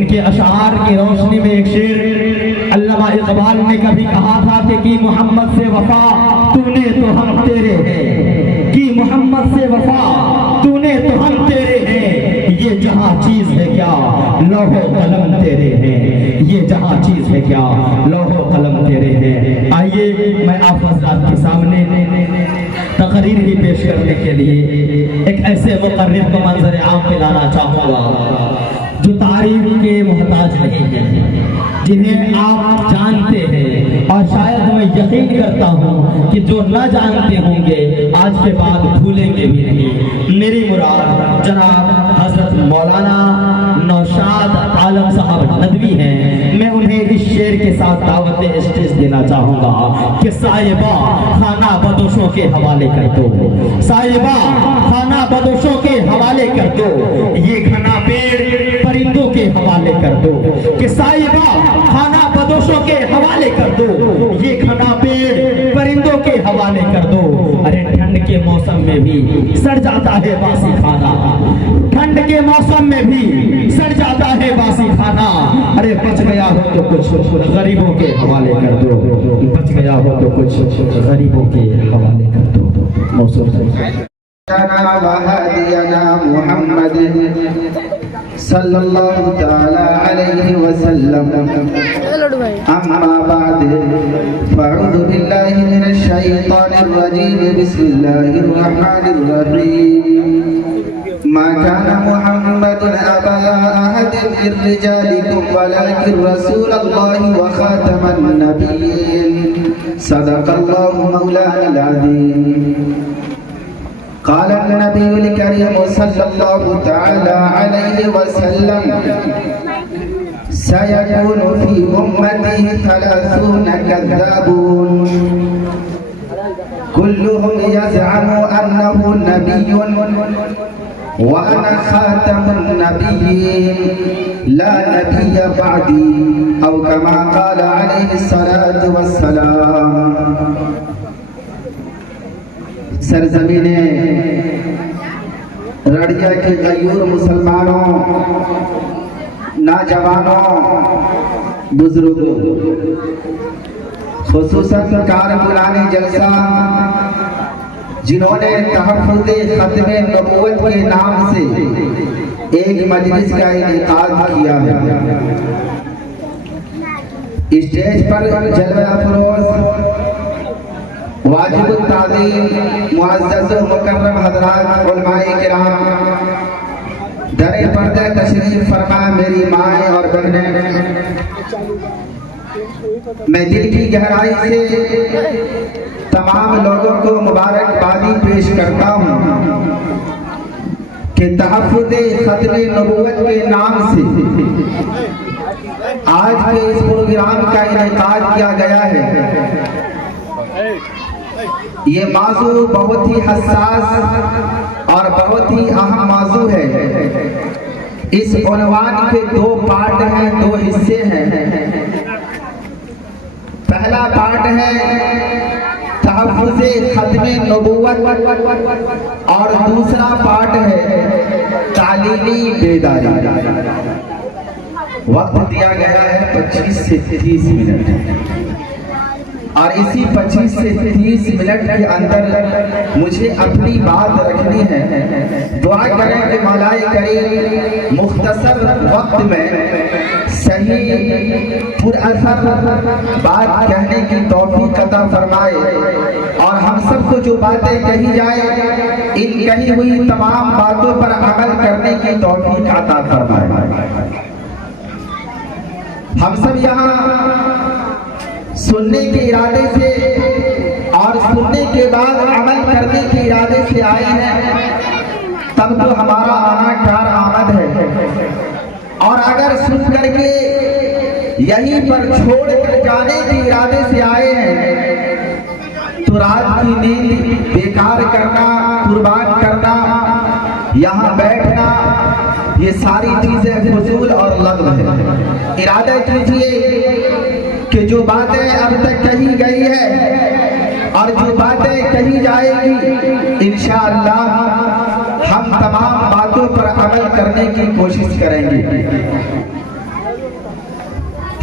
ان کے اشعار کی روشنی میں ایک شعر علامہ اقبال نے کبھی کہا تھا کہ محمد سے وفا تو نے تو ہم تیرے ہیں، کی محمد سے وفا تو نے تو ہم تیرے ہیں، یہ جہاں چیز ہے کیا لوح و قلم تیرے ہیں، یہ جہاں چیز ہے کیا لوح و قلم تیرے ہیں۔ آئیے میں آپ حضرات کے سامنے تقریر ہی پیش کرنے کے لیے ایک ایسے مقرر کو منظر عام پہ لانا چاہوں گا جو تعریف کے محتاج نہیں ہیں، جنہیں آپ جانتے ہیں، اور شاید میں یقین کرتا ہوں کہ جو نہ جانتے ہوں گے آج کے بعد بھولیں گے بھی نہیں۔ میری مراد جناب حضرت مولانا نوشاد عالم صاحب ندوی ہیں۔ میں انہیں اس شعر کے ساتھ دعوت اسٹیج دینا چاہوں گا کہ صاحبہ خانہ بدوشوں کے حوالے کر دو، صاحبہ خانہ بدوشوں کے حوالے کر دو، یہ گھنا پیڑ پرندوں کے حوالے کر دو، کہ صاحبہ خانہ بدوشوں کے حوالے کر دو، یہ گھنا پیڑ پرندوں کے حوالے کر دو۔ ارے ٹھنڈ کے موسم میں بھی سڑ جاتا ہے باسی کھانا، ٹھنڈ کے موسم میں بھی سڑ جاتا ہے باسی کھانا، ارے بچ گیا ہو تو کچھ غریبوں کے حوالے کر دو، بچ گیا ہو تو کچھ غریبوں کے حوالے کر دو۔ موسم وهدينا محمد صلی اللہ تعالی علیہ وسلم، اما بعد فاعوذ باللہ من الشیطان الرجیم، بسم اللہ الرحمن الرحیم۔ ما كان محمد أبا أحد من رجالكم ولكن رسول الله وخاتم النبيين، صدق الله مولانا العظيم۔ قال النبي الكريم صلى الله تعالى عليه وسلم، سيكون في أمتي 30 كذابون كلهم يزعم أنه نبي وأنا خاتم النبيين لا نبي بعدي، أو كما قال عليه الصلاة والسلام۔ سرزمین رڑیا کے غیور مسلمانوں، نوجوانوں، بزرگوں، خصوصاً کارکنان جلسہ جنہوں نے تحفظ ختم نبوت کے نام سے ایک مجلس کا انعقاد کیا ہے۔ اسٹیج پر جلوہ افروز واجب التعظیم معزز و مکرم حضرات علماء کرام، در پردہ تشریف فرما میری مائیں اور بہنیں، میں دل کی گہرائی سے تمام لوگوں کو مبارکبادی پیش کرتا ہوں کہ تحفظ ختم نبوت کے نام سے آج کے اس پروگرام کا انعقاد کیا گیا ہے۔ یہ موضوع بہت ہی حساس اور بہت ہی اہم موضوع ہے۔ اس عنوان کے 2 پارٹ ہیں، 2 حصے ہیں۔ پہلا پارٹ ہے تحفظ ختم نبوت، اور دوسرا پارٹ ہے تعلیمی بیداری۔ وقت دیا گیا ہے 25 سے 30 منٹ، اور اسی 25 سے 30 منٹ کے اندر مجھے اپنی بات رکھنی ہے۔ دعا کریں کہ مولا کریم مختصر وقت میں صحیح پر اثر بات کہنے کی توفیق عطا فرمائے، اور ہم سب کو جو باتیں کہی جائے ان کہی ہوئی تمام باتوں پر عمل کرنے کی توفیق عطا فرمائے۔ ہم سب یہاں سننے کے ارادے سے اور سننے کے بعد عمل کرنے کے ارادے سے آئے ہیں، تب تو ہمارا آنا کار آمد ہے۔ اور اگر سن کر کے یہیں پر چھوڑ کر جانے کے ارادے سے آئے ہیں تو رات کی نیند بیکار کرنا، قربان کرنا، یہاں بیٹھنا، یہ ساری چیزیں فضول اور لغو ہے۔ ارادہ کیجئے کہ جو باتیں اب تک کہی گئی ہے اور جو باتیں کہی جائے گی انشاءاللہ ہم تمام باتوں پر عمل کرنے کی کوشش کریں گے۔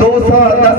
210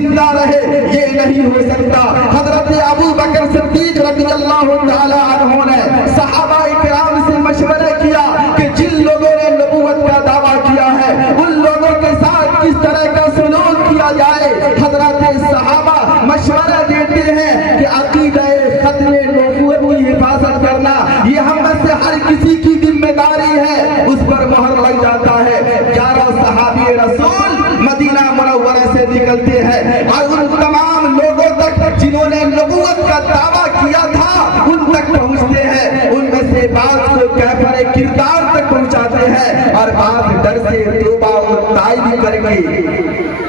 زندہ رہے یہ نہیں ہو سکتا۔ حضرت ابو بکر صدیق رضی اللہ تعالی عنہ نے صحابہ کرام سے مشورہ کیا کہ جن لوگوں نے نبوت کا دعویٰ کیا ہے ان لوگوں کے ساتھ کس طرح کا سلوک کیا جائے۔ حضرت صحابہ مشورہ دیتے ہیں کہ عقیدہ ختم نبوت کی حفاظت کرنا یہ ہم میں سے ہر کسی کی ذمہ داری ہے، اس پر مہر لگ جاتا ہے۔ 11 صحابی رسول مدینہ منورہ سے نکلتے ہیں اور ان تمام لوگوں تک جنہوں نے نبوت کا دعویٰ کیا تھا ان تک پہنچتے ہیں۔ ان میں سے بعض کو کیفر کردار تک پہنچاتے ہیں اور بعض ڈر سے توبہ اور تائب کر کے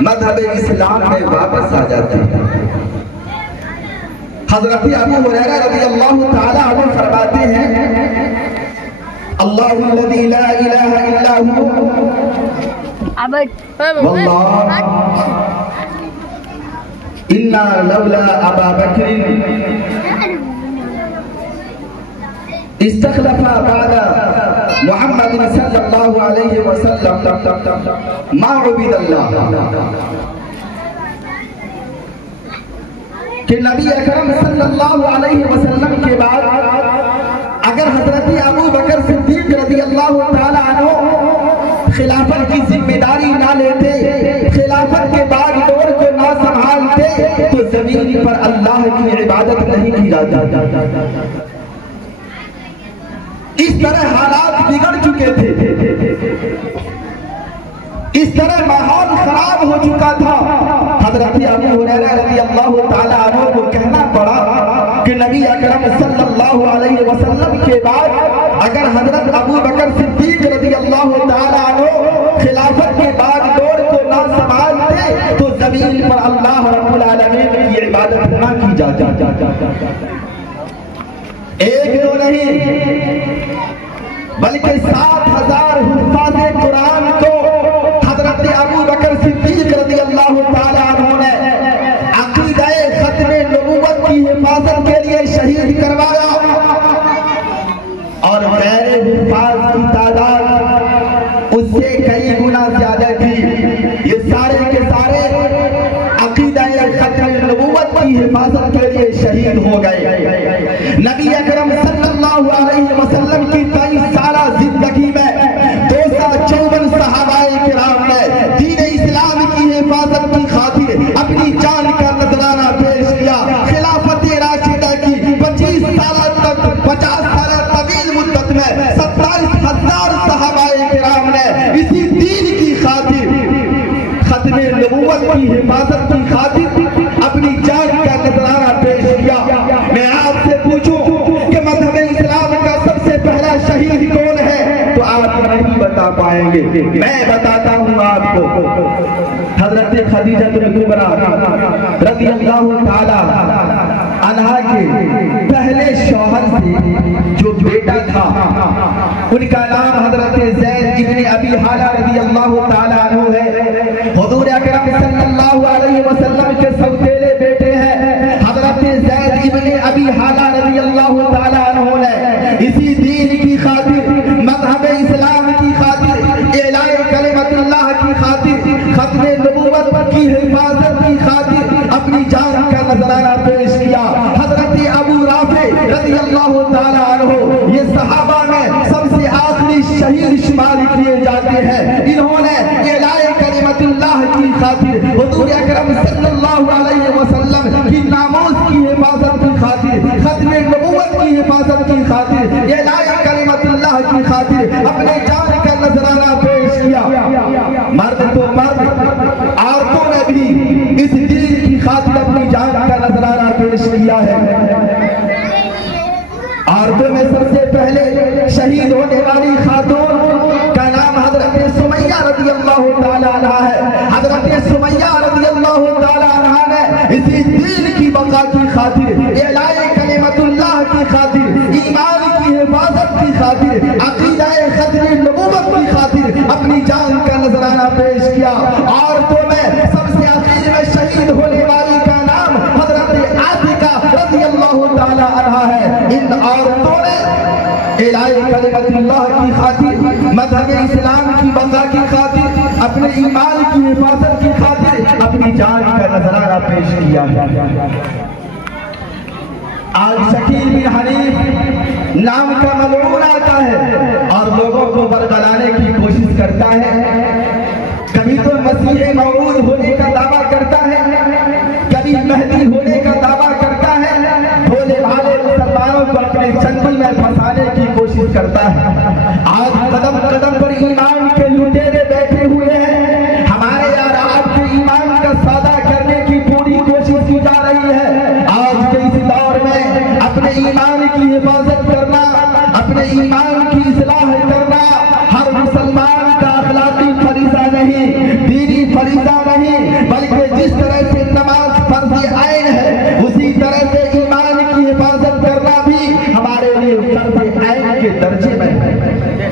مذہب اسلام میں واپس آ جاتے ہیں۔ حضرت ابو ہریرہ رضی اللہ تعالی عنہ فرماتے ہیں اللہ الذی لا الہ الا هو واللہ انا لولا ابا بکر استخلف بعد محمد صلی اللہ علیہ وسلم ما عبد اللہ، کہ نبی اکرم صلی اللہ علیہ وسلم کے بعد اگر حضرت ابو بکر صدیق رضی اللہ تعالی عنہ خلافت کی ذمہ داری نہ لیتے، خلافت کے بعد دور کو نہ سنبھالتے تو زمین پر اللہ کی عبادت نہیں کی جاتی۔ اس طرح حالات بگڑ چکے تھے، اس طرح ماحول خراب ہو چکا تھا۔ حضرت ابو ہریرہ رضی اللہ تعالی عنہ کو کہنا پڑا کہ نبی اکرم صلی اللہ علیہ وسلم کے بعد اگر حضرت ابو بکر صدیق رضی اللہ تعالی عنہ خلافت کے بعد دور کو نہ سنبھالتے تو زمین پر اللہ رب العالمین کی عبادت نہ کی جاتی۔ ایک دو نہیں بلکہ 7000 حفاظ قرآن کو حضرت ابو بکر صدیق رضی اللہ تعالی عنہ نے عقیدہ ختم نبوت کی حفاظت کے لیے شہید کروایا، اور غیر حفاظ کی تعداد اس سے کئی گنا زیادہ تھی۔ یہ سارے کے سارے عقیدہ ختم نبوت کی حفاظت کے لیے شہید ہو گئے۔ نبی اکرم صلی اللہ علیہ وسلم کی 23 سالہ زندگی میں 254 صحابہ کرام نے دین اسلام کی حفاظت کی خاطر اپنی جان کا نذرانہ پیش کیا۔ خلافت راشدہ کی 25 سالہ تک 50 سالہ طویل مدت میں 27,000 صحابہ کرام نے اسی دین کی خاطر ختم نبوت کی حفاظت کی خاطر اپنی جان کا نذرانہ پیش کیا۔ میں آپ سے پوچھوں کہ مذہب اسلام کا سب سے پہلا شہید کون ہے تو آپ نہیں بتا پائیں گے، میں بتاتا ہوں آپ کو۔ حضرت خدیجہ کبریٰ رضی اللہ تعالی عنہا کے پہلے شوہر سے جو بیٹا تھا ان کا نام حضرت زید ابن ابی حالہ رضی اللہ تعالی عنہ ہے۔ حضور اکرم صلی اللہ علیہ وسلم کے سوتیلے بیٹے ہیں حضرت زید ابن ابی حالہ رضی اللہ تعالی عنہ نے اسی دین کی خاطر، مذہب اسلام کی خاطر، اعلاء کلمت اللہ کی خاطر، ختم نبوت کی حفاظت کی خاطر اپنی جان کا نذرانہ پیش کیا۔ حضرت ابو رافع رضی اللہ تعالی عنہ یہ صحابہ میں سب سے آخری شہید شمار کیے جاتے ہیں۔ انہوں نے اعلاء کلمت اللہ کی خاطر، حضور اکرم صلی اللہ علیہ وسلم کی ناموس کی حفاظت کی خاطر، ختم نبوت کی حفاظت کی خاطر، اعلاء کلمت اللہ کی خاطر اپنے جان کا نذرانہ پیش کیا۔ مرد تو مرد، عورتوں نے بھی اس دین کی خاطر اپنی جان کا نذرانہ پیش کیا ہے۔ عورتوں میں سب سے پہلے شہید ہونے والی خاتون کا نام حضرت سمیہ رضی اللہ تعالی عنہ ہے۔ حضرت سمیہ رضی اللہ تعالی عنہ نے اسی دین کی بقا کی خاطر، اعلاء کلمت اللہ کی خاطر، ایمان کی حفاظت کی خاطر، عقیدہ ختم نبوت کی خاطر اپنی جان کا نذرانہ پیش کیا۔ عورتوں میں سب سے آخر میں شہید ہونے والی کا نام حضرت عاتکہ رضی اللہ تعالی عنہ ہے۔ ان عورتوں نے اعلاء کلمت اللہ کی خاطر، مذہب اسلام کی بقا کی خاطر، اپنے ایمان کی حفاظت کی خاطر اپنی جان کا نذرانہ پیش کیا ہے۔ آج شکیل بن حنیف نام کا ملعون آتا ہے اور لوگوں کو برگلانے کی کوشش کرتا ہے۔ کبھی تو مسیح موعود ہونے کا دعویٰ کرتا ہے، کبھی مہدی ہونے کا دعویٰ کرتا ہے، بھولے بھالے مسلمانوں کو اپنے چنگل میں پھنسانے کی کوشش کرتا ہے۔ آج قدم قدم پر ایمان کے لٹیرے بیٹھے ہوئے ہیں، ہمارے یار آپ کے ایمان کا سادہ کرنے کی پوری کوشش کی جا رہی ہے۔ آج کے اس دور میں اپنے ایمان کی حفاظت کرنا، اپنے ایمان کی اصلاح کرنا ہر مسلمان کا اخلاقی فریضہ نہیں، دینی فریضہ نہیں، بلکہ جس طرح سے نماز فرض عین ہے اسی طرح سے ایمان کی حفاظت کرنا بھی ہمارے لیے فرض عین کے درجے میں ہے،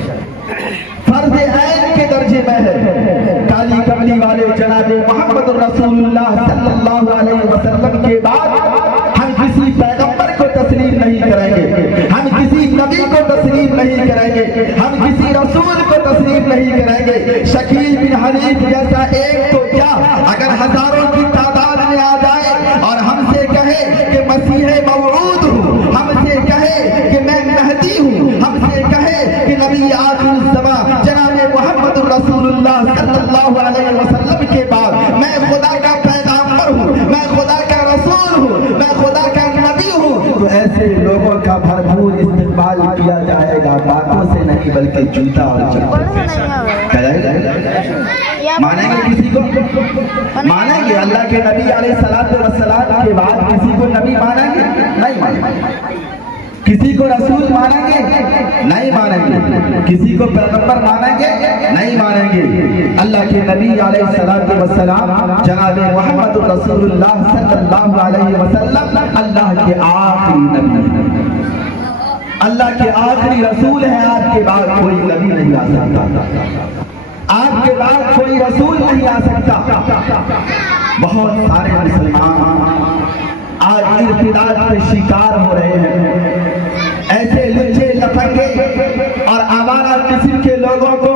فرض عین کے درجے میں ہے۔ کالی کملی والے جناب محمد رسول اللہ صلی اللہ علیہ وسلم کے بعد ہم کسی پیغمبر کو تسلیم نہیں کریں گے، ہم کسی نبی کو تسلیم نہیں کریں گے، ہم کسی رسول کو تسلیم نہیں کریں گے۔ شکیل بن حنیف جیسا ایک تو کیا اگر ہزاروں کی تعداد میں آ جائے اور ہم سے کہے کہ مسیح موعود ہوں، ہم سے کہے کہ میں مہدی ہوں، ہم سے کہے کہ نبی آخر الزمان جناب محمد رسول اللہ صلی اللہ علیہ وسلم کے بعد میں خدا کا پیغمبر ہوں، میں خدا کا رسول ہوں، میں خدا کا نبی ہوں، تو ایسے لوگوں کا بھرپور استقبال کیا جائے گا، باتوں سے نہیں بلکہ جوتا اور چپل سے۔ مانیں گے کسی کو؟ مانیں گے اللہ کے نبی علیہ السلام کے بعد کسی کو نبی مانیں گے؟ نہیں مانیں گے۔ کسی کو رسول مانیں گے؟ نہیں مانیں گے۔ کسی کو پیغمبر مانیں گے؟ نہیں مانیں گے۔ اللہ کے نبی علیہ السلام جناب محمد رسول اللہ صلی اللہ علیہ وسلم اللہ کے آخری نبی، اللہ کے آخری رسول ہیں۔ آپ کے بعد کوئی نبی نہیں آ سکتا، آپ کے بعد کوئی رسول نہیں آ سکتا۔ بہت سارے مسلمان آج ارتداد کے شکار ہو رہے ہیں، ایسے لچے لفنگے اور آوارہ قسم کے لوگوں کو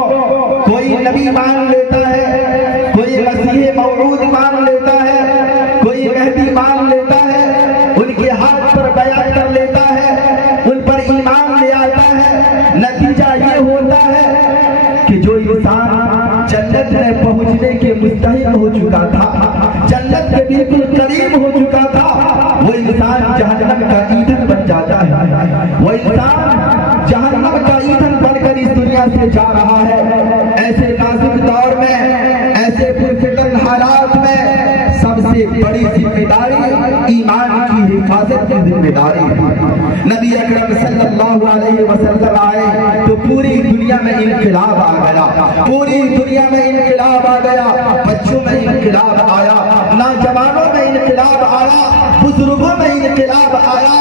کوئی نبی مان لیتا ہے، کوئی مسیح موعود مان لیتا ہے، کوئی مہدی مان لیتا ہے، ان کے ہاتھ پر بیعت کر لیتا ہے، ان پر ایمان لے آتا ہے۔ نتیجہ یہ ہوتا ہے کہ جو انسان جنت میں پہنچنے کے مستحق ہو چکا تھا، جنت کے بالکل قریب ہو چکا تھا، وہ انسان جہنم کا ایندھن بن جاتا ہے، وہ انسان جہنم کا ایندھن بن کر اس دنیا سے جا رہا ہے۔ ایسے نازک دور میں، ایسے پرفتن حالات میں سب سے بڑی ذمہ داری ایمان کی حفاظت کی ذمہ داری ہے۔ نبی اکرم صلی اللہ علیہ وسلم آئے تو پوری دنیا میں انقلاب آ گیا، پوری دنیا میں انقلاب آ گیا، بچوں میں انقلاب آیا، نوجوانوں میں انقلاب آیا، بزرگوں میں انقلاب آیا،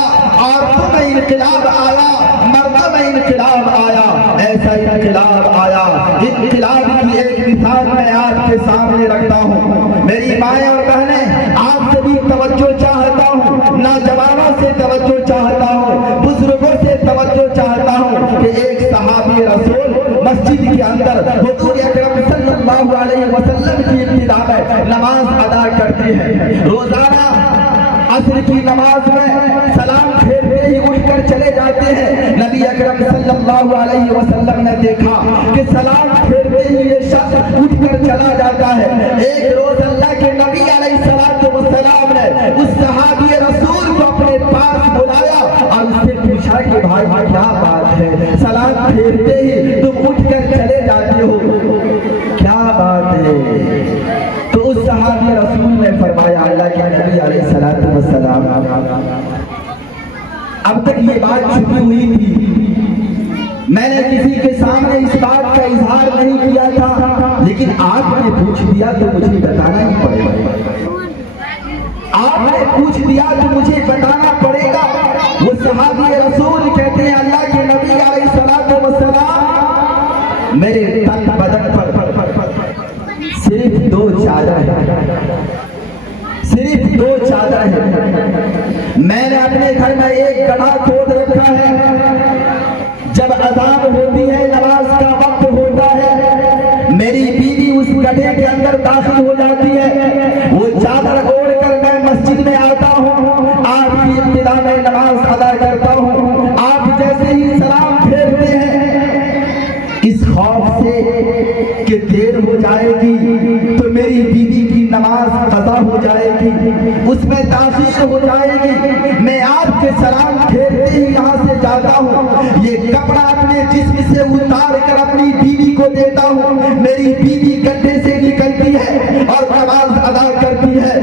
عورتوں میں انقلاب آیا، مردوں میں انقلاب آیا۔ ایسا انقلاب آیا، انقلاب کی ایک مثال میں آپ کے سامنے رکھتا ہوں۔ میری مائیں اور بہنیں، آپ سے بھی توجہ چاہتا ہوں، نوجوانوں سے توجہ چاہتا ہوں، بزرگوں سے توجہ چاہتا ہوں کہ ایک صحابی رسول مسجد کے اندر حضور اکرم صلی اللہ علیہ وسلم کی ابتدا میں نماز ادا کرتے ہیں۔ روزانہ عصر کی نماز میں سلام پھیرتے ہی اٹھ کر چلے جاتے ہیں۔ نبی اکرم صلی اللہ علیہ وسلم نے دیکھا کہ سلام پھیرتے ہی یہ شخص اٹھ کر چلا جاتا ہے۔ ایک روز اللہ کے نبی علیہ السلام نے اس صحابی رسول کو اپنے پاس بلایا اور اس سے پوچھا کہ بھائی کیا بات ہے، سلام پھیرتے ہی تم اٹھ کر چلے جاتے ہو، کیا بات ہے؟ تو اس صحابی رسول نے فرمایا، اللہ کے نبی علیہ السلام، اب تک یہ بات چھپی ہوئی تھی، میں نے کسی کے سامنے اس بات کا اظہار نہیں کیا تھا، لیکن آپ نے پوچھ دیا تو مجھے بتانا ہی پڑے گا، آپ نے پوچھ دیا تو مجھے بتانا پڑے گا۔ وہ صحابی رسول کہتے ہیں، اللہ کے نبی علیہ السلام، میرے تن بدن پر صرف دو چادر ہے، صرف دو چادر ہے۔ میں نے اپنے گھر میں ایک گڑھا کھود رکھا ہے، جب اذان ہوتی ہے، نماز کا وقت ہوتا ہے، میری بیوی اس کر داخل ہو جاتی ہے، وہ چادر اوڑھ کر میں مسجد میں آتا ہوں، آپ کی ابتدا میں نماز ادا کرتا ہوں، آپ جیسے ہی سلام پھیرتے ہیں، اس خوف سے کہ دیر ہو جائے گی تو میری بیوی کی نماز قضا ہو جائے گی، اس میں تاخیر ہو جائے گی، میں آپ کے سلام پھیرتے ہی یہاں سے جاتا ہوں، یہ کپڑا اپنے جسم سے اتار کر اپنی بیوی کو دیتا ہوں، میری بیوی گڈھے سے نکلتی ہے اور نماز ادا کرتی ہے۔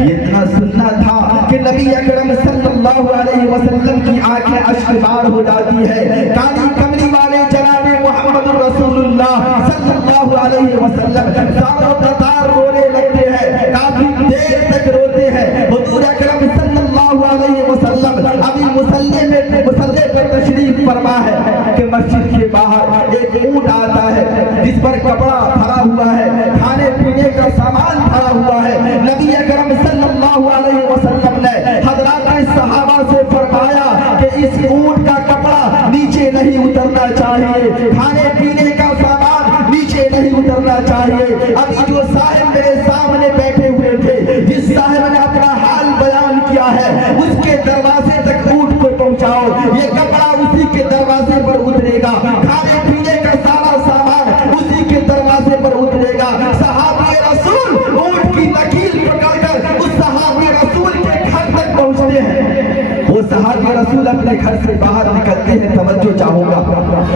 یہ اتنا سننا تھا کہ نبی اکرم صلی اللہ علیہ وسلم کی آنکھیں اشکبار ہو جاتی ہے، کالی کملی والے جناب محمد رسول اللہ صلی اللہ علیہ وسلم ساروں قطار رونے لگتے ہیں، کافی دیر تک روتے ہیں۔ حضور اکرم صلی اللہ علیہ وسلم ابھی مصلی پر تشریف فرما ہے کہ مسجد کے باہر ایک اونٹ آتا ہے جس پر کپڑا بھرا ہوا ہے، کھانے پینے کا سامان بھرا ہوا ہے۔ نبی اکرم صلی اللہ علیہ وسلم نے حضرات صحابہ سے فرمایا کہ اس اونٹ کا کپڑا نیچے نہیں اترنا چاہیے، کھانے پینے کا سامان نیچے نہیں اترنا چاہیے۔ ابھی جو صاحب میرے سامنے بیٹھے ہوئے تھے، جس صاحب نے اپنا حال بیان کیا ہے، اس کے دروازے تک اونٹ کو پہنچاؤ، یہ کپڑا اسی کے دروازے پر اترے گا، کھانے پینے کا سارا سامان اسی کے دروازے پر اترے گا۔ صحابی رسول اونٹ کی نکیل پکڑ کر اس صحابی رسول کے گھر تک پہنچتے ہیں۔ وہ صحابی رسول اپنے گھر سے باہر نکلتے ہیں، توجہ چاہوں گا،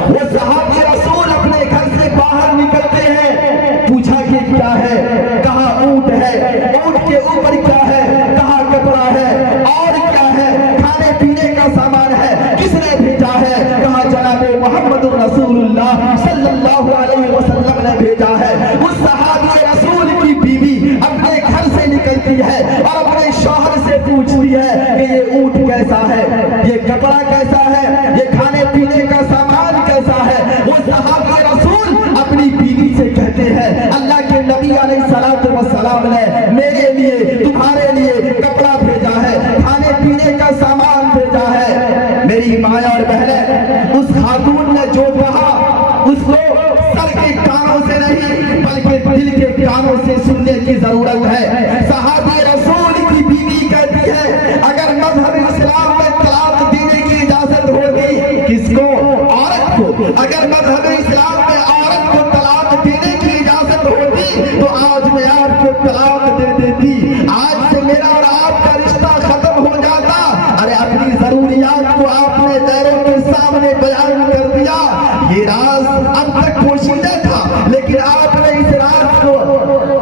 وہ صحابی رسول اپنے گھر سے باہر نکلتے ہیں، پوچھا کہ کیا ہے، کہاں اونٹ ہے، اونٹ کے اوپر کیا ہے، کہاں کپڑا ہے، اور کیا ہے، کھانے پینے کا سامان ہے، کس نے بھیجا ہے، کہا جناب محمد رسول اللہ صلی اللہ علیہ وسلم نے بھیجا ہے۔ اس صحابی رسول کی بیوی اپنے گھر سے نکلتی ہے اور اپنے شوہر سے پوچھتی ہے کہ یہ اونٹ کیسا ہے، یہ کپڑا کیسا ہے، یہ کھانے پینے کا سامان کیسا ہے۔ وہ صحابی رسول اپنی بیوی سے کہتے ہیں اللہ کے نبی علیہ الصلوۃ والسلام نے میرے لیے تمہارے لیے کپڑا بھیجا ہے، کھانے پینے کا سامان بھیجا ہے۔ میری ماں اور بہنیں، اس خاتون نے جو کہا اس کو سر کے کانوں سے نہیں بلکہ دل کے کانوں سے سننے کی ضرورت ہے۔ صحابی رسول کی بیوی کہتی ہے اگر مذہب اسلام میں طلاق دینے کی اجازت ہوگی، کس کو؟ عورت کو۔ اگر مذہب اسلام میں عورت کو طلاق دینے کی اجازت ہوتی تو آج میں آپ کو طلاق دے دیتی، آج سے میرا اور آپ کا رشتہ ختم ہو جاتا۔ ارے اپنی ضروریات کو آپ نے غیروں کے سامنے بیان کر دیا، یہ راز اب تک پوشیدہ تھا لیکن آپ نے اس راز کو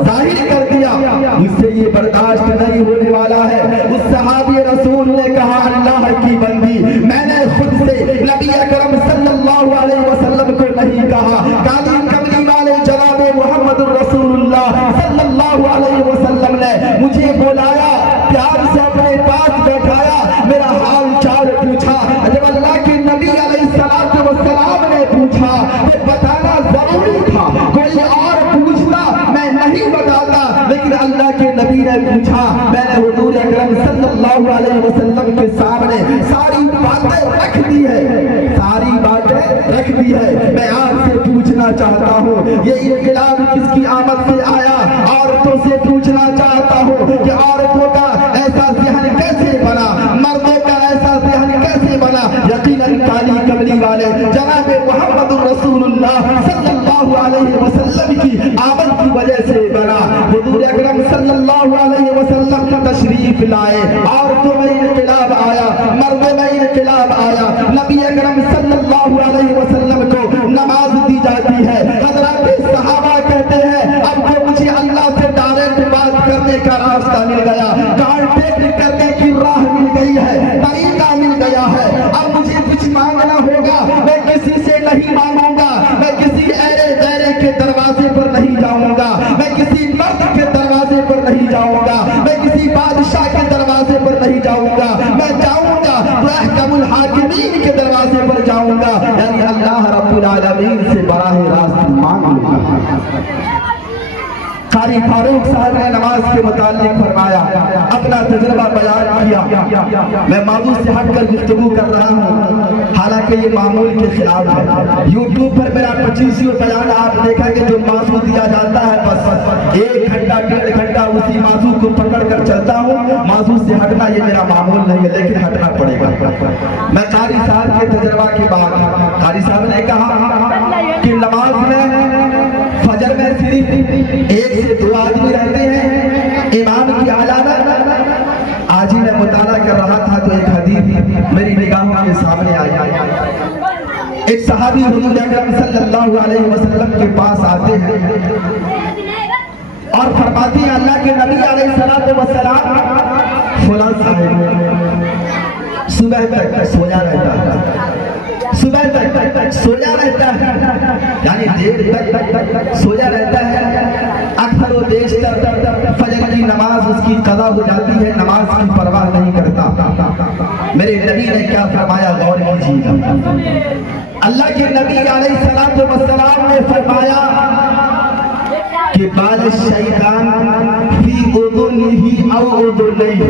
ظاہر کر دیا، مجھ سے یہ برداشت نہیں ہونے والا ہے۔ اس صحابی رسول نے کہا اللہ کی بندی، میں نے خود سے نبی اکرم صلی اللہ علیہ وسلم کو نہیں کہا، کالی کملی والے جناب محمد رسول اللہ صلی اللہ علیہ وسلم نے مجھے بلایا، پیار سے اپنے پاس بیٹھایا، میرا حال چال پوچھا۔ جب اللہ کے نبی علیہ الصلوۃ والسلام نے پوچھا تو بتانا ضروری تھا، کوئی اور پوچھتا میں نہیں بتاتا، لیکن اللہ کے نبی نے پوچھا، میں نے حضور اکرم صلی اللہ علیہ وسلم کے سامنے ساری باتیں رکھ دی ہے، ساری باتیں رکھ دی ہے۔ میں آپ سے پوچھنا چاہتا ہوں یہ انقلاب کس کی آمد سے آیا؟ عورتوں سے پوچھنا چاہتا ہوں کہ عورتوں کا ایسا ذہن کیسے بنا، مردوں کا ایسا ذہن کیسے بنا؟ یقیناً کالی کملی والے جناب محمد رسول اللہ صلی اللہ علیہ وسلم کی آمد کی وجہ سے بنا۔ حضور اکرم صلی اللہ علیہ وسلم کا تشریف لائے، عورتوں میں انقلاب آیا، مردوں میں انقلاب آیا۔ نبی اکرم صلی اللہ علیہ وسلم کو نماز دی جاتی ہے، حضرات صحابہ کہتے ہیں اب تو مجھے اللہ سے ڈائریکٹ بات کرنے کا راستہ مل گیا، کانٹیکٹ کرنے کی راہ مل گئی ہے، طریقہ مل گیا ہے۔ اب مجھے کچھ مانگنا ہوگا، میں کسی سے نہیں مانگوں گا، میں کسی ایرے غیرے کے دروازے پر نہیں جاؤں گا، میں کسی مرد کے دروازے پر نہیں جاؤں گا، میں کسی بادشاہ کے دروازے پر نہیں جاؤں گا، میں جاؤں گا تو احکم الحاکمین کے دروازے پر جاؤں گا، یعنی اللہ رب العالمین سے براہ راست مانگ لوں گا۔ قاری ثانی فاروق صاحب نے نماز کے متعلق فرمایا، اپنا تجربہ بیان کیا۔ میں موضوع سے ہٹ کر گفتگو کر رہا ہوں، حالانکہ یہ معمول کے خلاف ہے۔ یوٹیوب پر میرا 25 بیان آپ دیکھیں گے، جو موضوع دیا جاتا ہے بس 1 گھنٹہ 1.5 گھنٹہ اسی موضوع کو پکڑ کر چلتا ہوں۔ موضوع سے ہٹنا یہ میرا معمول نہیں ہے، لیکن ہٹنا پڑے گا۔ میں قاری صاحب کے تجربہ کے بعد، قاری صاحب نے کہا کہ نماز میں فجر میں صرف 1 سے 2 آدمی رہتے ہیں، امام کی علامت۔ آج ہی میں مطالعہ کر رہا تھا تو ایک حدیث میری نگاہوں کے سامنے آئی۔ ایک صحابی حضور اکرم صلی اللہ علیہ وسلم کے پاس آتے ہیں اور فرماتے ہیں، اللہ کے نبی علیہ السلام، فلاں صاحب صبح تک سویا رہتا ہے، صبح تک سویا رہتا ہے، یعنی دیر تک سویا رہتا ہے، اکثر و بیشتر فجر کی نماز اس کی قضا ہو جاتی ہے، نماز کی پرواہ نہیں کرتا۔ میرے نبی نے کیا فرمایا، غور کیجیے۔ اللہ کے نبی علیہ السلام نے فرمایا کہ بال الشیطان فی اذنہ او اذنیہ،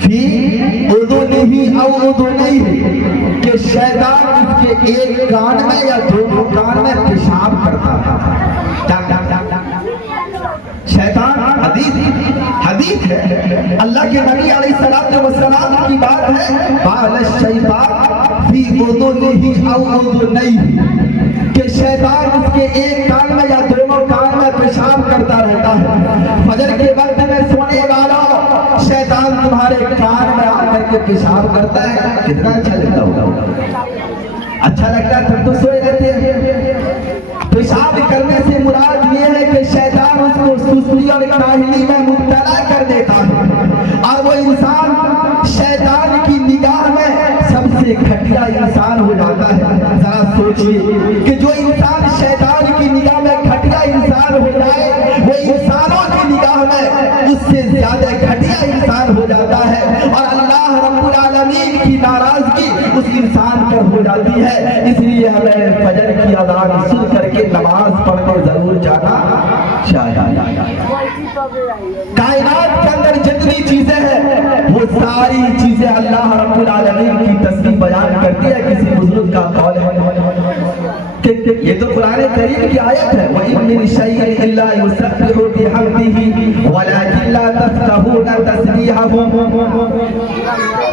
فی اذنہ او اذنیہ، کہ شیطان اس کے ایک کان میں یا 2 کان میں پیشاب کرتا ہے۔ شیطان حدیث ہے، اللہ کے نبی علیہ السلام کی بات ہے، بال الشیطان فی اذنہ او اذنیہ، کہ شیطان اس کے ایک کان میں یا 2 کان میں پیشاب کرتا رہتا ہے۔ فجر کے وقت میں سونے والوں، شیطان تمہارے کان میں آ کر کے پیشاب کرتا ہے، کتنا اچھا لگتا ہوگا؟ اچھا لگتا ہے تب تو سوئے رہتے ہیں۔ پیشاب کرنے سے مراد یہ ہے کہ شیطان اس کو سستی اور کاہلی میں مبتلا کر دیتا ہے، اور وہ انسان شیطان کی نگاہ میں سب سے گھٹیا انسان ہو جاتا ہے۔ ذرا سوچئے کہ جو انسان شیطان کی نگاہ میں گھٹیا انسان ہو جائے، وہ انسانوں کی نگاہ میں اس سے زیادہ گھٹیا انسان ہو جاتا ہے، اور اللہ رب العالمین کی ناراضگی اس انسان پر ہو جاتی ہے۔ اس لیے ہمیں فجر کی اذان سن کر کے نماز پڑھ کے ضرور جانا چاہیے۔ کائنات کے اندر جتنی چیزیں ہیں وہ ساری چیزیں اللہ رب العالمین کی تسبیح بیان کرتی ہے۔ کسی بزرگ کا قول ہے کہ یہ تو قرآن کریم کی آیت ہے، وَإِن مِّن شَيْءٍ إِلَّا يُسَبِّحُ بِحَمْدِهِ وَلَٰكِن لَّا تَفْقَهُونَ تَسْبِيحَهُمْ،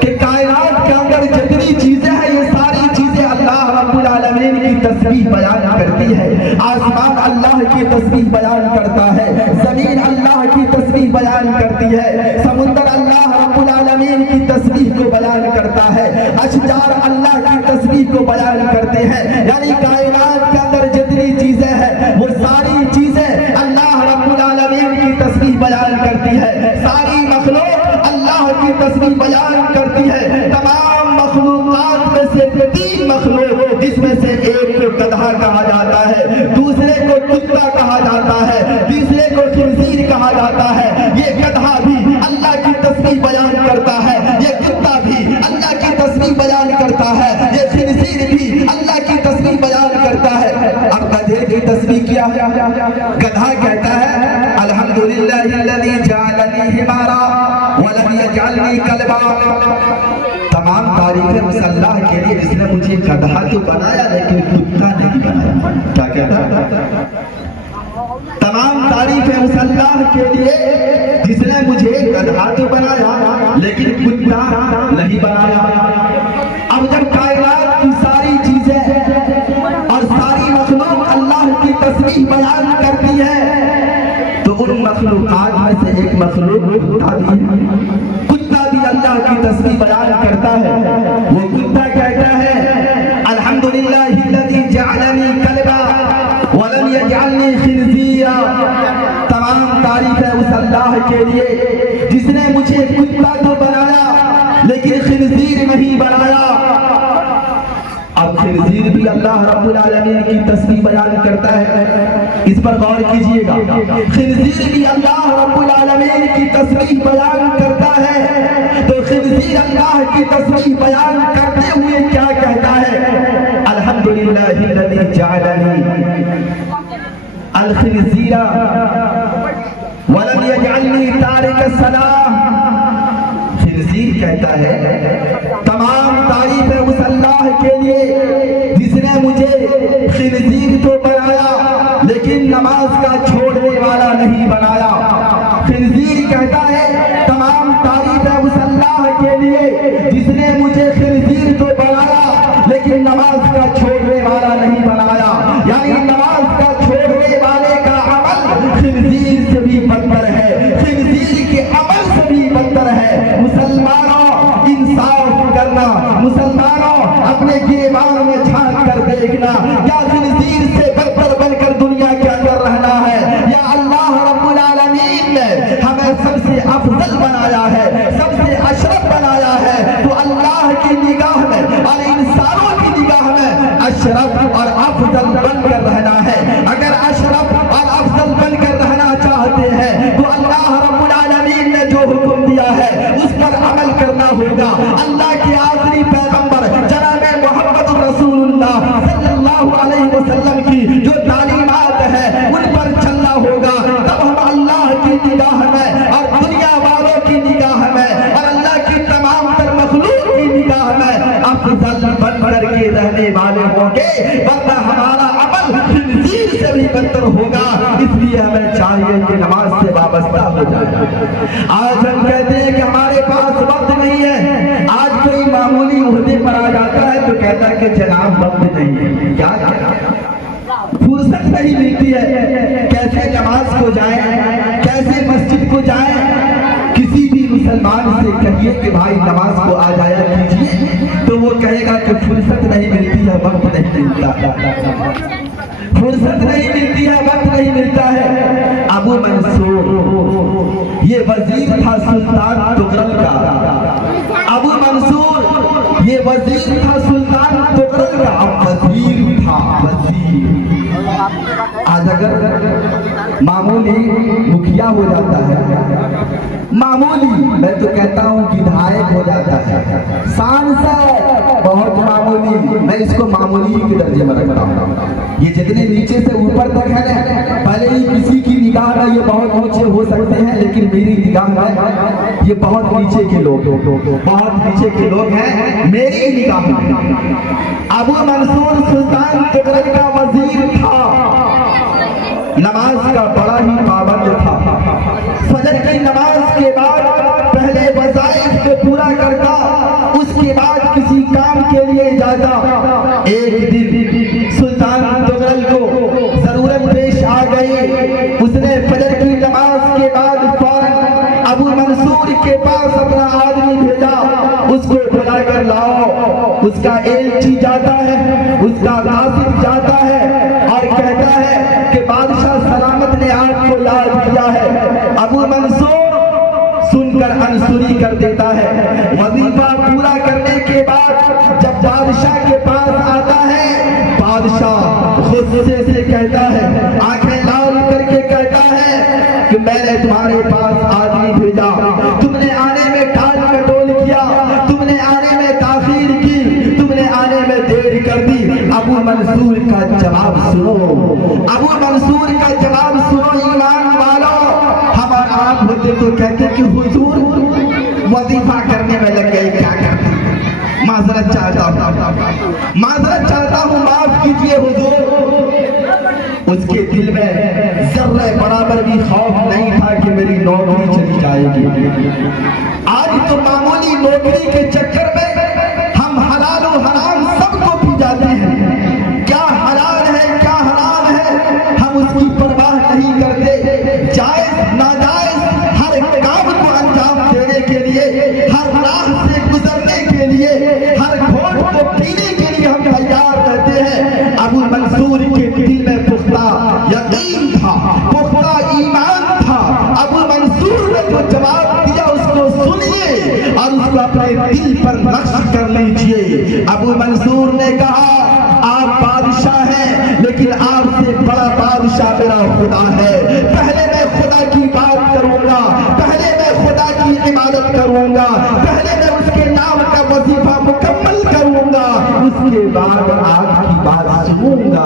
کہ کائنات کے اندر جتنی چیزیں ہیں یہ ساری چیزیں اللہ رب العالمین کی تسبیح بیان کرتی ہے۔ آسمان اللہ کی تسبیح بیان کرتا ہے، زمین اللہ کی تسبیح بیان کرتی ہے، سمندر اللہ رب العالمین کی تسبیح کو بیان کرتا ہے، اشجار اللہ کی تسبیح کو بیان کرتے ہیں۔ یعنی کائنات کے اندر جتنی چیزیں ہیں وہ ساری چیزیں اللہ رب العالمین کی تسبیح بیان کرتی ہے۔ ساری مخلوق اللہ کی تسبیح بیان کرتی ہے۔ تمام مخلوقات میں سے 3 مخلوق، جس میں سے ایک کو گدھا کہا جاتا ہے، دوسرے کو کتا کہا جاتا ہے، تیسرے کو خنزیر کہا جاتا ہے۔ یہ گدھا بھی اللہ کی تسبیح بیان کرتا ہے، یہ کتا بھی اللہ کی تسبیح بیان کرتا ہے، یہ خنزیر بھی اللہ کی تسبیح بیان کرتا ہے۔ اب گدھے کی تسبیح کیا ہے؟ گدھا کہتا ہے الحمدللہ الذی جعلنی حمارا ولم یجعلنی کلبا، تمام تعریفیں اس اللہ کے لیے جس نے مجھے گدھا تو بنایا لیکن کتا نہیں بنایا۔ کیا کہتا ہے؟ تمام تعریفیں اس اللہ کے لیے جس نے مجھے گدھا تو بنایا لیکن کتا نہیں بنایا۔ اب جب کائنات کی ساری چیزیں اور ساری مخلوق اللہ کی تسبیح بیان کرتی ہے تو ان مخلوقات میں سے ایک مخلوق کتا بھی ہے۔ کتا بھی اللہ کی تسبیح بیان کرتا ہے۔ وہ کتا کہتا ہے الحمدللہ الذی جعلنی کلبا ولم یجعلنی خنزیرا، تمام تعریفیں اس اللہ کے لیے جس نے مجھے کتا تو بنایا لیکن خنزیر نہیں بنایا۔ اب خنزیر بھی اللہ رب العالمین کی تسبیح بیان کرتا ہے، اس پر غور کیجئے گا۔ خنزیر بھی اللہ رب العالمین کی تسبیح بیان کرتا ہے، تو خنزیر اللہ کی تسبیح بیان کرتے ہوئے کیا کہتا ہے؟ الحمدللہ الذی جعلنی الخنزیر ولم یجعلنی تارک الصلاۃ. خنزیر کہتا ہے تمام تعریف ہے اس اللہ کے لیے جس نے مجھے خنزیر تو بنایا لیکن نماز کا چھوڑنے والا نہیں بنایا. خنزیر کہتا ہے تمام تعریف ہے اس اللہ کے لیے جس نے مجھے خنزیر تو بنایا لیکن نماز کا چھوڑنے والا نہیں بنایا. یعنی نماز کا چھوڑنے والے کا عمل خنزیر سے بھی بدتر ہے, خنزیر کے عمل سے بھی بدتر ہے. مسلمانوں انصاف کرنا, مسلمانوں اپنے گریبان میں جھانک کر دیکھنا, کیا خنزیر سے بدتر بن کر دنیا کے اندر رہنا ہے یا اللہ رب العالمین نے ہمیں سب سے افضل بنایا ہے, سب سے اشرف بنایا ہے. تو اللہ کی نگاہ میں اور انسانوں کی نگاہ میں اشرف اور افضل بن کر رہنا ہے. اگر اشرف اور افضل بن کر رہنا چاہتے ہیں تو اللہ رب العالمین نے جو حکم دیا ہے اس پر عمل کرنا ہوگا. اللہ کے آخری پیغمبر جناب محمد رسول اللہ صلی اللہ علیہ وسلم کی جو تعلیمات ہے ان پر چلنا ہوگا. تب ہم اللہ کی نگاہ میں اور دنیا والوں کی نگاہ میں اور اللہ کی تمام تر مخلوق کی نگاہ میں افضل بن کر کے رہنے والے ہوں گے, ورنہ ہمارا عمل خنزیر سے بھی بدتر ہوگا. اس لیے ہمیں چاہیے کہ نماز سے وابستہ ہو جائے. آج ہم کہتے ہیں کہ ہمارے پاس وقت نہیں ہے. آج کوئی معمولی عہدے پر آ جاتا ہے تو کہتا ہے کہ جناب وقت نہیں ہے. کیا فرصت نہیں ملتی ہے, کیسے نماز کو جائیں, کیسے مسجد کو جائیں. کسی بھی مسلمان سے کہیے کہ بھائی نماز کو آ جایا کیجیے تو وہ کہے گا کہ فرصت نہیں ملتی ہے, وقت نہیں ملتا, فرصت نہیں ملتی ہے, وقت نہیں ملتا ہے. ابو منصور یہ وزیر تھا سلطان تغرل کا, ابو منصور یہ وزیر تھا سلطان تغرل کا. اب وزیر تھا, وزیر. آج اگر معمولی مکھیا ہو جاتا ہے, معمولی میں تو کہتا ہوں ودھائک ہو جاتا ہے, سانسد بہت معمولی, میں اس کو معمولی کے درجے میں رکھتا ہوں. یہ جتنے نیچے سے اوپر تک ہے نا, بھلے ہی کسی کی نگاہ میں یہ بہت اونچے ہو سکتے ہیں لیکن میری نگاہ میں یہ بہت نیچے کے لوگ, بہت نیچے کے لوگ ہیں میری نگاہ میں. ابو منصور سلطان تغرل کا وزیر تھا, نماز کا بڑا ہی پابند تھا. فجر کی نماز کے بعد پہلے وظائف کو پورا کرتا, اس کے بعد کسی کام کے لیے جاتا. ایک دن سلطان تغرل کو ضرورت پیش آ گئی, اس نے فجر کی نماز کے بعد فوراً ابو منصور کے پاس اپنا آدمی بھیجا, اس کو بلا کر لاؤ. اس کا ایلچی جاتا ہے, اس کا قاصد جاتا ہے اور کہتا ہے کہ بادشاہ سلامت نے آپ کو یاد کیا ہے. ابو منصور سن کر انصری کر دیتا ہے. وظیفہ پورا کرنے کے بعد جب بادشاہ کے پاس آتا ہے, بادشاہ غصے سے کہتا ہے, آنکھیں لال کر کے کہتا ہے کہ میں نے تمہارے پاس آدمی بھیجا, تم نے آنے میں ٹال مٹول کیا, تم نے آنے میں تاخیر کی, تم نے آنے میں دیر کر دی. ابو منصور کا جواب سنو, ابو منصور کا جواب سنو ایمان والو. ہم اور آپ ہوتے تو کہتے کہ حضور وظیفہ کرنے میں لگ گئے, کیا کرتے, معذرت چاہتا ہوں, معذرت چاہتا ہوں, معاف کیجئے حضور. اس کے دل میں ذرہ برابر بھی خوف نہیں تھا کہ میری نوکری چلی جائے گی. آج تو معمولی نوکری کے چکر میں ہم حلال و حرام سب کو پی جاتے ہیں. کیا حلال ہے کیا حرام ہے ہم اس کی پرواہ نہیں کرتے. جائز ناجائز ہر کام کو انجام دینے کے لیے, ہر راہ سے گزرنے کے لیے, ہر گھونٹ کو پینے کے لیے ہم تیار رہتے ہیں. ابو منصور کے دل میں پختہ یقین تھا, پختہ ایمان تھا. ابو منصور نے جو جواب دیا اس کو سنیے اور اس کو اپنے دل پر نقش کر لیجئے. ابو منصور نے کہا آپ بادشاہ ہیں لیکن آپ سے بڑا بادشاہ میرا خدا ہے. پہلے میں خدا کی بات کروں گا, پہلے میں خدا کی عبادت کروں گا, پہلے میں اس کے نام کا وظیفہ مکمل کروں گا, اس کے بعد آپ کی بات سنوں گا.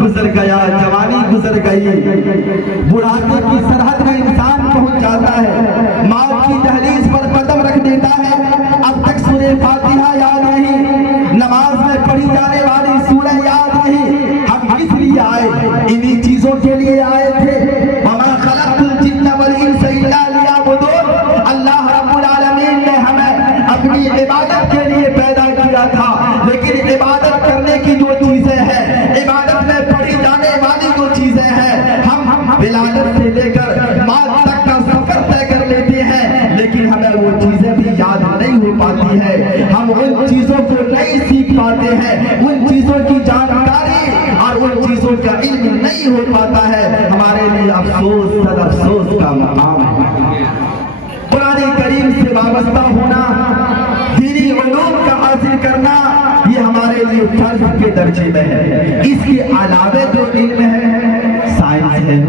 گزر گیا، جوانی گزر گئی، بڑھاپے کی سرحد میں انسان پہنچ جاتا ہے، موت کی دہلیز پر قدم رکھ دیتا ہے، اب تک سورہ فاتحہ یاد نہیں، نماز میں پڑھی جانے والی سورہ یاد نہیں، ہم کس لیے آئے؟ انہی چیزوں کے لیے آئے تھے۔ وَمَا خَلَقْتُ الْجِنَّ وَالْإِنسَ إِلَّا لِيَعْبُدُونَ، اللہ رب العالمین نے ہمیں اپنی عبادت کے لیے پیدا کیا تھا، لیکن عبادت کرنے کی جو چیزیں ہیں، عبادت میں پڑھی جانے والی جو چیزیں ہیں، ہم ولادت سے لے کر موت تک کا سفر طے کر لیتے ہیں، لیکن ہمیں وہ چیزیں بھی یاد نہیں ہو پاتی ہے، ہم ان چیزوں کو نہیں سیکھ پاتے ہیں، ان چیزوں کی جانکاری اور ان چیزوں کا علم نہیں ہو پاتا ہے، ہمارے لیے افسوس سر افسوس کا مقام ہے۔ قرآن کریم سے وابستہ ہونا، دینی علوم کا حاصل کرنا، یہ ہمارے لیے فرض کے درجے میں ہے۔ اس کے علاوہ جو علم ہے، سائنس ہے،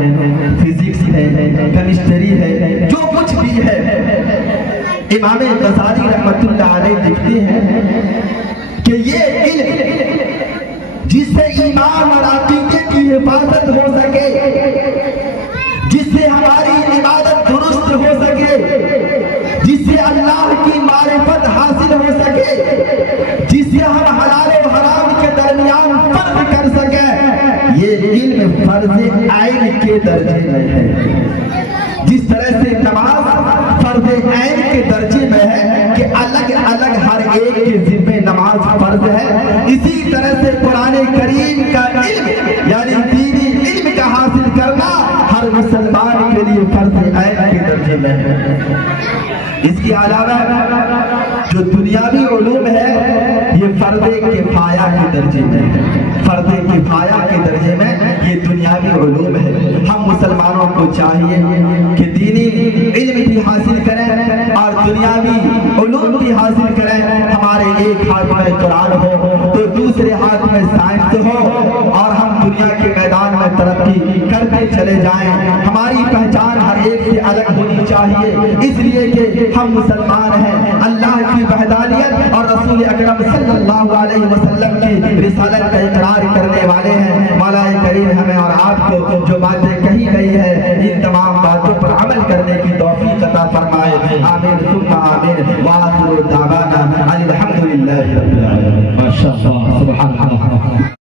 فزکس ہے، کیمسٹری ہے، جو کچھ بھی ہے، امام غزالی رحمۃ اللہ علیہ لکھتے ہیں کہ یہ علم جس سے ایمان اور عقیدے کی حفاظت ہو سکے، جس سے ہماری عبادت درست ہو سکے، جس سے اللہ کی معرفت حاصل ہو سکے، جس سے ہم حلال و حرام کے درمیان فرق کر سکیں، یہ علم فرض عین کے درجے میں ہے۔ جس طرح سے نماز فرض عین کے درجے میں ہے کہ الگ الگ ہر ایک کے ذمہ نماز فرض ہے، اسی طرح سے قرآن کریم کا علم یعنی دینی علم کا حاصل کرنا ہر مسلمان کے لیے فرض عین کے درجے میں ہے۔ اس کے علاوہ جو دنیاوی علوم ہے، یہ فرض کفایہ کے درجے میں ہے، فرض کفایہ کے درجے میں یہ دنیاوی علوم ہے۔ ہم مسلمانوں کو چاہیے کہ دینی علم بھی حاصل کریں اور دنیاوی علوم بھی حاصل کریں۔ ہمارے ایک ہاتھ میں قرآن ہو تو دوسرے ہاتھ میں سائنس ہو، اور ہم دنیا کے میدان میں ترقی کرتے چلے جائیں۔ ہماری پہچان ہر ایک سے الگ ہونی چاہیے، اس لیے کہ ہم مسلمان ہیں، اللہ کی وحدانیت اور رسول اکرم صلی اللہ علیہ وسلم کی رسالت کا اقرار کرنے والے ہیں۔ مولا کریم ہمیں اور آپ کو جو باتیں کہی